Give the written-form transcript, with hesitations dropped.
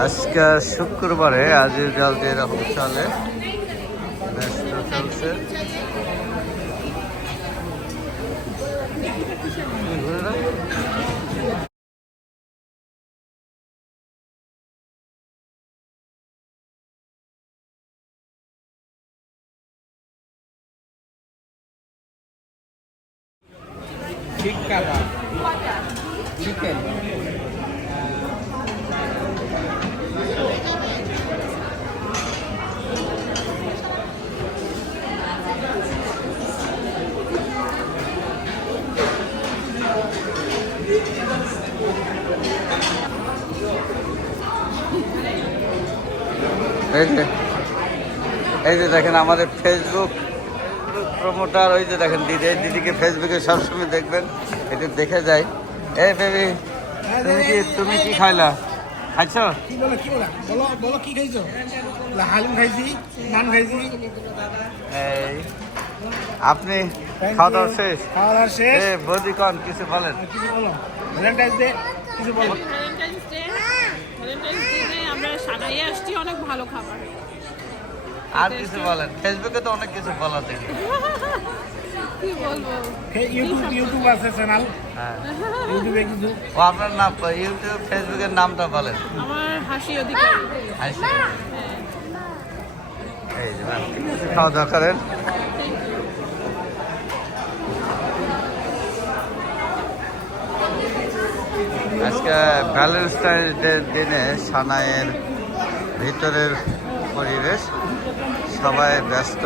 আজকে শুক্রবারে আজ জাল দিয়ে এরকম চলে, ব্যস্ত চলছে। চিকেন এই যে দেখেন আমাদের ফেসবুক প্রমোটার, ওই যে দেখেন দিদিকে ফেসবুকে সবসময় দেখবেন, এটা দেখে যায়। এই বেবি, তুমি কি খাইলা? খাইছো? এই আপনি খাওয়া দাওয়া শেষ? বৌদি কন কিছু বলেন। অনেক ভালো খাবার। আর কিছু বলেন, ফেসবুকে তো অনেক কিছু বলা দেখি। কি বলবো, ইউটিউব আছে চ্যানেল, হ্যাঁ ইউটিউবে কিছু। ও আপনার নাম, ইউটিউব ফেসবুকের নামটা বলেন। আমার হাসি অধিকারী। হাসি। এই যে খাওয়া দাওয়া করেন। আজকে ভ্যালেন্টাইন্স ডে দিনে সানাইয়ের ভিতরের পরিবেশ, সবাই ব্যস্ত।